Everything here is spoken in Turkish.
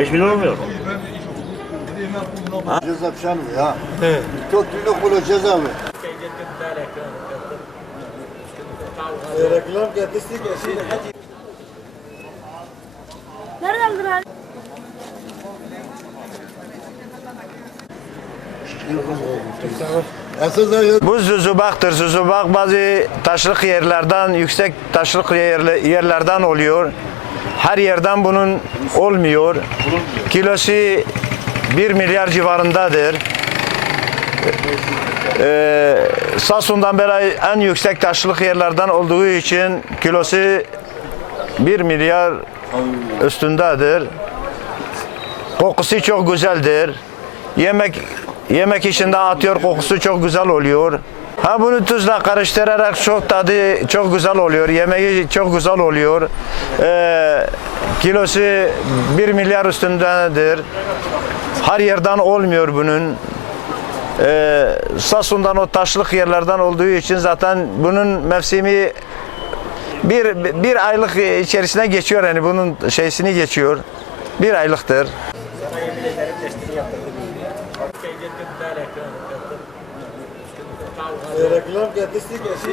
5 milyon olmuyor. Ceza pişanı ya. Çok günlük bulu ceza mı? Reklam kendisi geçti. Nereden aldın abi? Bu zuzubaktır. Zuzubak bazı taşlık yerlerden, yüksek taşlık yerle- yerlerden oluyor. Her yerden bunun olmuyor. Kilosu 1 milyar civarındadır. Ee, Sasun'dan beri en yüksek taşlık yerlerden olduğu için kilosu 1 milyar üstündedir. Kokusu çok güzeldir. Yemek yemek içinde atıyor kokusu çok güzel oluyor. Ha bunu tuzla karıştırarak çok tadı çok güzel oluyor. Yemeği çok güzel oluyor. Ee, kilosu 1 milyar üstündedir. Her yerden olmuyor bunun. Ee, Sasun'dan o taşlık yerlerden olduğu için zaten bunun mevsimi bir, bir aylık içerisine geçiyor yani bunun şeysini geçiyor. Bir aylıktır. Reklam kendisi geçti.